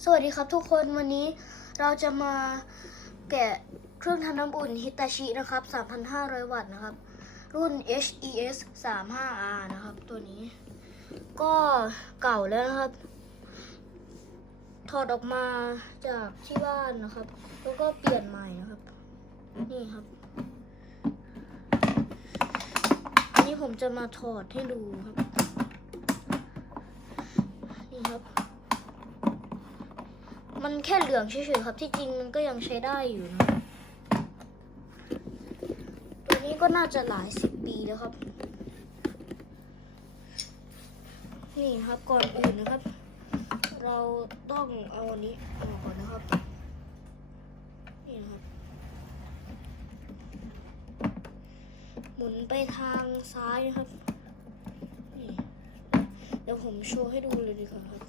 สวัสดีครับทุกคนวันนี้เราจะมาแกะเครื่องทำน้ำอุ่นฮิตาชินะครับ 3,500 วัตต์นะครับ รุ่น HES 35R นะครับ ตัวนี้ ก็เก่าแล้วนะครับ ถอดออกมาจากที่บ้านนะครับ แล้วก็เปลี่ยนใหม่นะครับ นี่ครับ อันนี้ผมจะมาถอดให้ดูครับ นี่ครับ มันแค่เหลืองเฉยๆครับ ที่จริงมันก็ยังใช้ได้อยู่นะ ตัวนี้ก็น่าจะหลายสิบปีแล้วครับ นี่ครับก่อนอื่นนะครับ เราต้องเอาอันนี้ออกก่อนนะครับ นี่นะครับ หมุนไปทางซ้ายนะครับ นี่เดี๋ยวผมโชว์ให้ดูเลยดีกว่าครับ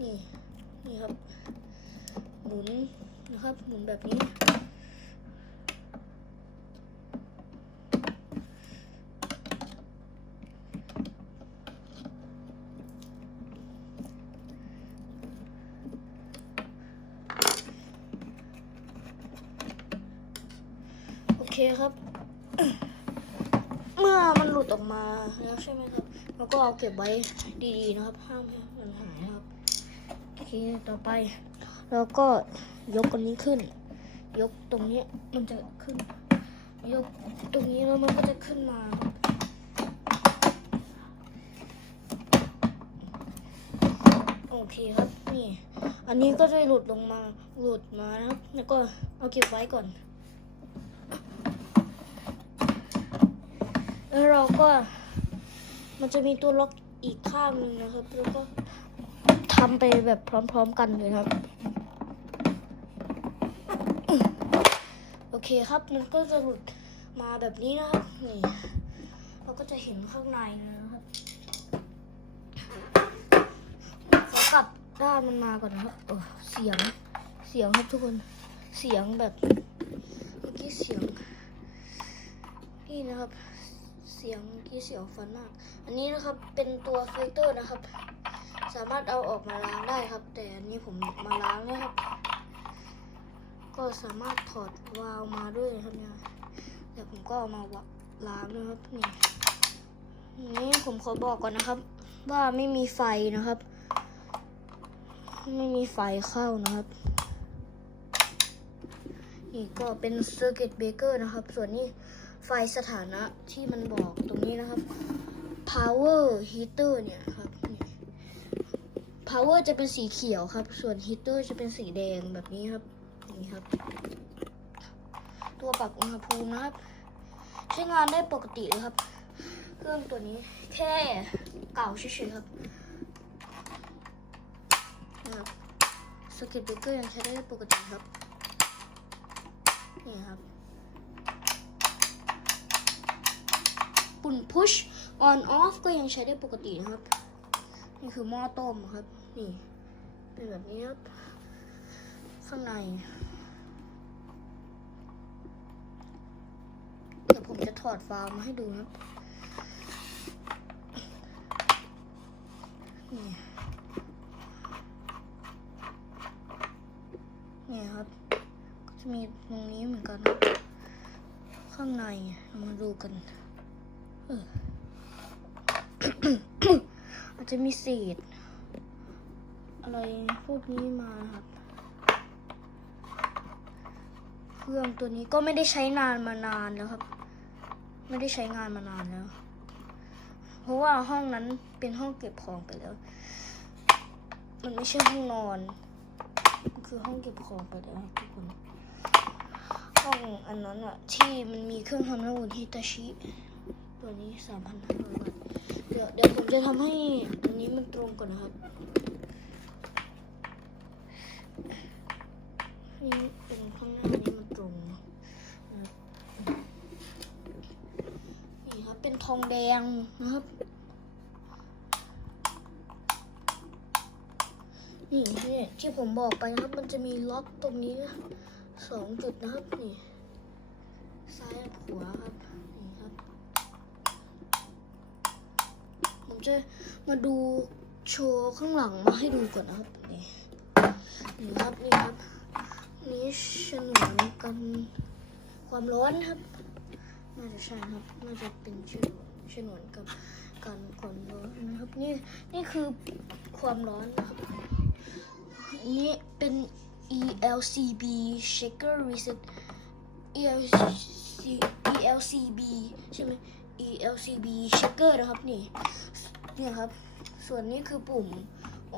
นี่ นี่ครับ หมุน นะครับ หมุนแบบนี้ โอเคครับ เมื่อมันหลุดออกมาแล้วใช่ไหมครับแล้วก็เอาเก็บไว้ดีๆนะครับ ห้ามให้มันหายครับ โอเค ต่อไป เราก็ยกอันนี้ขึ้น ยกตรงนี้มันจะขึ้น ยกตรงนี้แล้วมันก็จะขึ้นมา โอเคครับนี่อันนี้ก็จะหลุดลงมาหลุดมานะครับแล้วก็เอาเก็บไว้ก่อน แล้วเราก็มันจะมีตัวล็อกอีกข้างหนึ่งนะครับ แล้วก็ทำไปแบบพร้อมๆกันเลยครับ โอ เคครับ มันก็จะหลุดมาแบบนี้นะครับ นี่ เราก็จะเห็นข้างในนะครับขอกลับด้านมันมาก่อนนะครับเออเสียง เสียงครับทุกคน เสียงแบบเมื่อกี้เสียง นี่นะครับ เสียงเมื่อกี้เสียงฟันมาก อันนี้นะครับเป็นตัวฟิลเตอร์นะครับ สามารถเอาออกมาล้างได้ครับ แต่อันนี้ผมมาล้างนะครับ ก็สามารถถอดวาล์วมาด้วยนะครับเนี่ยเดี๋ยวผมก็เอามาวะล้างนะครับนี่นี่ผมขอบอกก่อนนะครับ ว่าไม่มีไฟนะครับ ไม่มีไฟเข้านะครับนี่ก็เป็น circuit breaker นะครับ ส่วนนี้ไฟสถานะที่มันบอกตรงนี้นะครับ power heater เนี่ยครับ power จะเป็นสีเขียวครับ ส่วน heater จะเป็นสีแดงแบบนี้ครับ นี่ครับ ตัวปรับอุณหภูมินะครับ ใช้งานได้ปกติเลยครับ เครื่องตัวนี้แค่เก่าเฉยๆครับสกิตเบเกอร์ยังใช้ได้ปกติครับ นี่ครับ ปุ่น push on off ก็ยังใช้ได้ปกตินะครับ นี่คือหม้อต้มครับ นี่ เป็นแบบนี้ครับ ข้างใน เดี๋ยวผมจะถอดฟาร์มมาให้ดูครับนี่นี่ครับ ก็จะมีตรงนี้เหมือนกันครับข้างในมาดูกันเอออาจจะมีเศษอะไรพวกนี้มาครับ เครื่องตัวนี้ก็ไม่ได้ใช้นานมานานแล้วครับ ไม่ได้ใช้งานมานานแล้ว เพราะว่าห้องนั้นเป็นห้องเก็บของไปแล้ว มันไม่ใช่ห้องนอนมันคือห้องเก็บของไปแล้วทุกคน ห้องอันนั้นอะที่มันมีเครื่องทำน้ำอุ่นฮิตาชิ ตัวนี้สามพันห้าร้อยบาท เดี๋ยวเดี๋ยวผมจะทำให้อันนี้มันตรงก่อนนะครับ นี่เป็นข้างหน้านี้มันตรงนะครับนี่ครับ เป็น ทองแดงนะครับ นี่นี่ที่ผมบอกไปนะครับ มันจะมีล็อกตรงนี้นะสองจุดนะครับนี่ ซ้ายขวาครับนี่ครับ ผมจะมาดูโชว์ข้างหลังมาให้ดูก่อนนะครับนี่นี่ครับนี่ครับนี่ฉนวนกันความร้อนครับ น่าจะใช่ครับ น่าจะเป็นฉนวนฉนวนกับการความร้อนนะครับ นี่นี่คือความร้อนนะครับ นี่เป็น ELCB shaker reset ELC ELCB ใช่ไหม ELCB shaker นะครับนี่เนี่ยครับ ส่วนนี้คือปุ่ม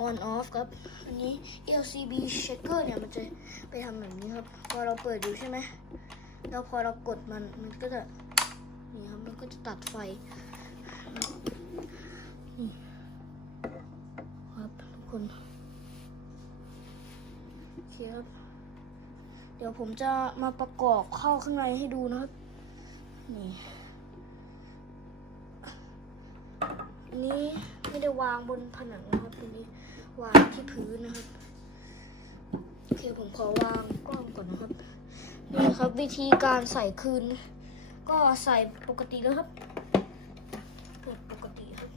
on off ครับ อันนี้ ELCB shaker เนี่ยมันจะไปทำแบบนี้ครับ พอเราเปิดอยู่ใช่ไหม แล้วพอเรากดมันมันก็จะ ก็จะตัดไฟนี่ครับทุกคนเคครับเดี๋ยวผมจะมาประกอบเข้าข้างในให้ดูนะครับ นี่นนี้ไม่ได้วางบนผนังนะครับอันนี้วางที่พื้นนะครับ โอเคผมขอวางกล้องก่อนนะครับ นี่ครับวิธีการใส่คืน ก็ใส่ปกติแล้วครับปกติครับ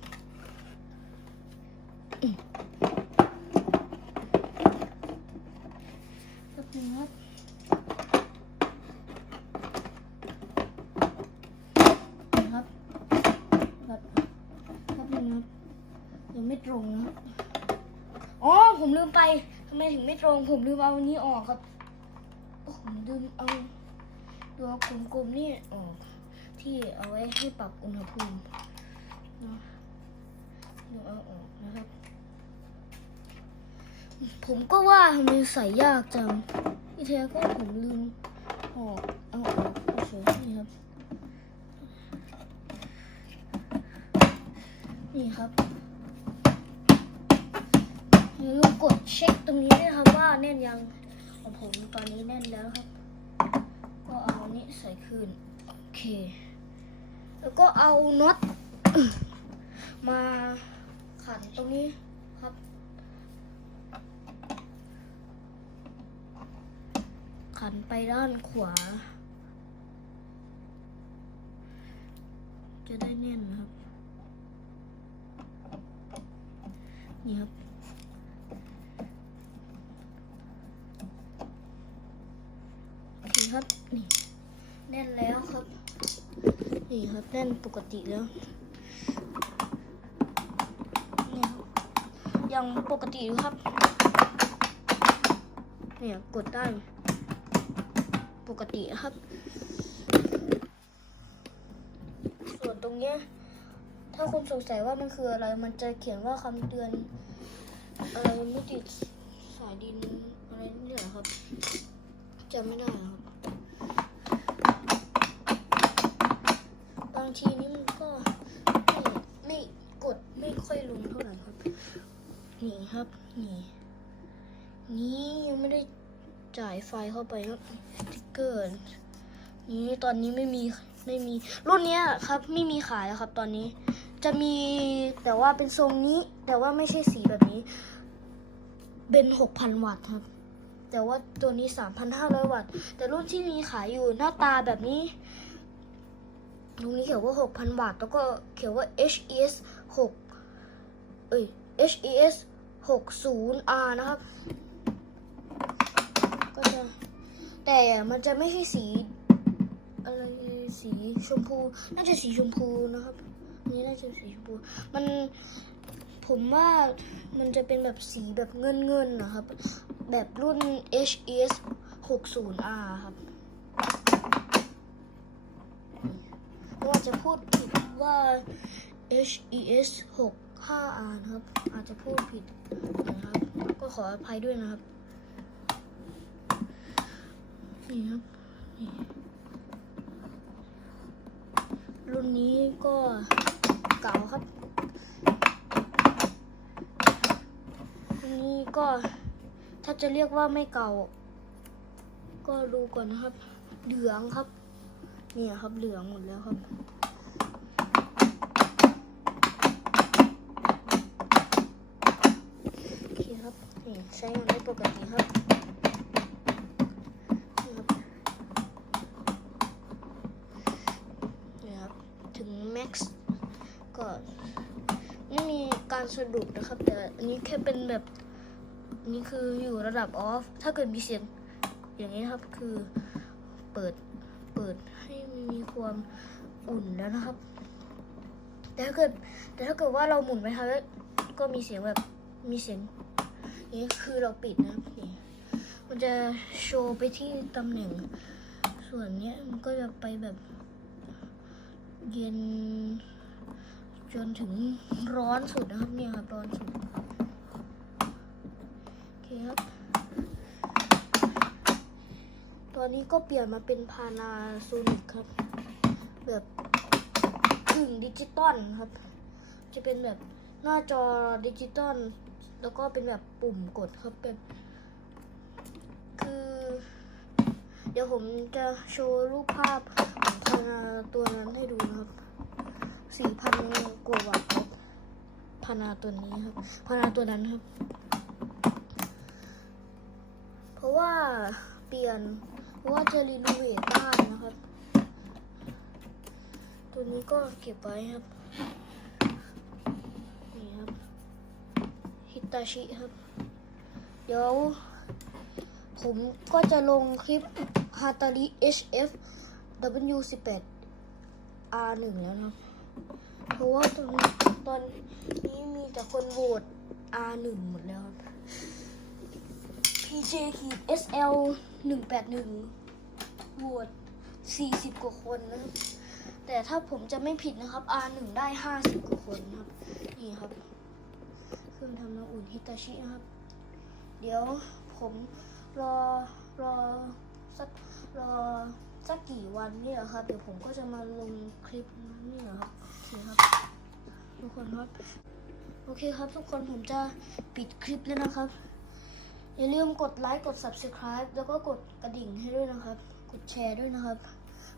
แป๊บนึงครับครับแบบครับนึงครับยังไม่ตรงนะอ๋อผมลืมไปทำไมถึงไม่ตรง ผมลืมเอาอันนี้ออกครับผมลืมเอา ตัวกลมๆนี่ออกที่เอาไว้ให้ปรับอุณหภูมิเนาะลืมเอาออกนะครับ ผมก็ว่าทำไมใส่ยากจังที่แท้ก็ผมลืมออกเอาออกเฉยๆนี่ครับ นี่ครับอย่าลืมกดเช็คตรงนี้ด้วยครับว่าแน่นยังของผมตอนนี้แน่นแล้วครับ นี้ใส่คืน โอเค แล้วก็เอาน็อตมาขันตรงนี้ครับขันไปด้านขวา จะได้แน่นนะครับ นี่ครับ โอเคครับ นี่ แน่นแล้วครับนี่ครับแน่นปกติแล้วนี่ครับยังปกติอยู่ครับเนี่ยกดได้ปกติครับ ส่วนตรงเนี้ยถ้าคุณสงสัยว่ามันคืออะไร มันจะเขียนว่าคำเตือนอะไรไม่ติดสายดินอะไรนี่แหละครับจำไม่ได้ครับ บางทีนี่มันก็ไม่ไม่กดไม่ค่อยลงเท่าไหร่ครับ นี่ครับ นี่ นี่ยังไม่ได้จ่ายไฟเข้าไปครับสติ๊กเกอร์นี่ตอนนี้ไม่มีไม่มีรุ่นเนี้ยครับไม่มีขายแล้วครับ ตอนนี้ จะมีแต่ว่าเป็นทรงนี้ แต่ว่าไม่ใช่สีแบบนี้ เป็นหกพันวัตต์ครับ แต่ว่าตัวนี้สามพันห้าร้อยวัตต์ แต่รุ่นที่มีขายอยู่หน้าตาแบบนี้ ตรงนี้เขียนว่าหกพันวัตต์แล้วก็เขียนว่า HES หกเอ้ย HES หกศูนย์ R นะครับ ก็จะ แต่มันจะไม่ใช่สี อะไรสีชมพู น่าจะสีชมพูนะครับนนี้น่าจะสีชมพู มันผมว่ามันจะเป็นแบบสีแบบเงินเงินนะครับ แบบรุ่น HES 60R ครับ ว่าจะพูดผิดว่า HES 65R นะครับ อาจจะพูดผิดนะครับ ก็ขออภัยด้วยนะครับ นี่ครับนี่รุ่นนี้ก็เก่าครับรุ่นนี้ก็ถ้าจะเรียกว่าไม่เก่า ก็ดูก่อนนะครับเหลืองครับ นี่ครับเหลืองหมดแล้วครับ โอเคครับนี่ใช้งานได้ปกติครับนี่ครับนี่ครับถึง max ก็ไม่มีการสะดุดนะครับ แต่อันนี้แค่เป็นแบบนนี้คืออยู่ระดับออฟ ถ้าเกิดมีเสียงอย่างนี้ครับคือเปิดเปิดให้ ความอุ่นแล้วนะครับ แต่ถ้าเกิดแต่ถ้าเกิดว่าเราหมุนไปทางนั้นก็มีเสียงแบบมีเสียงนี่คือเราปิดนะครับนี่มันจะโชว์ไปที่ตำแหน่ง ส่วนเนี้ยมันก็จะไปแบบเย็น จนถึงร้อนสุดนะครับเนี่ยครับร้อนสุดโอเคครับตอนนี้ก็เปลี่ยนมาเป็นพานาโซนิกครับ แบบกึ่งดิจิตอลครับ จะเป็นแบบหน้าจอดิจิตอลแล้วก็เป็นแบบปุ่มกดครับแบบคือ เดี๋ยวผมจะโชว์รูปภาพของพนาตัวนั้นให้ดูนะครับสี่พันกว่าวัตต์ครับพนาตัวนี้ครับพนาตัวนั้นครับ เพราะว่าเปลี่ยนเพราะว่าจะรีโนเวทบ้านนะครับ ตัวนี้ก็เก็บไว้ครับ นี่ครับ ฮิตาชิครับ เดี๋ยว ผมก็จะลงคลิป h a t a r i HF W18 R1 แล้วนะ เพราะว่าตอนตอนนี้มีแต่คนโหวต R1 หมดแล้ว PJ ขีด SL 181โหวต40 กว่าคนนะครับ แต่ถ้าผมจะไม่ผิดนะครับ R1 ได้ 50 กว่าคนครับ นี่ครับเครื่องทำน้ำอุ่นฮิตาชินะครับ เดี๋ยวผมรอรอสักรอสักกี่วันเนี่ยครับ เดี๋ยวผมก็จะมาลงคลิปนี่ครับโอเคครับ ทุกคนครับ โอเคครับ ทุกคนผมจะปิดคลิปแล้วนะครับ อย่าลืมกดไลค์กด subscribe แล้วก็กดกระดิ่งให้ด้วยนะครับ กดแชร์ด้วยนะครับ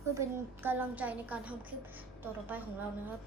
เพื่อเป็นกำลังใจในการทำคลิปต่อไปของเรานะครับ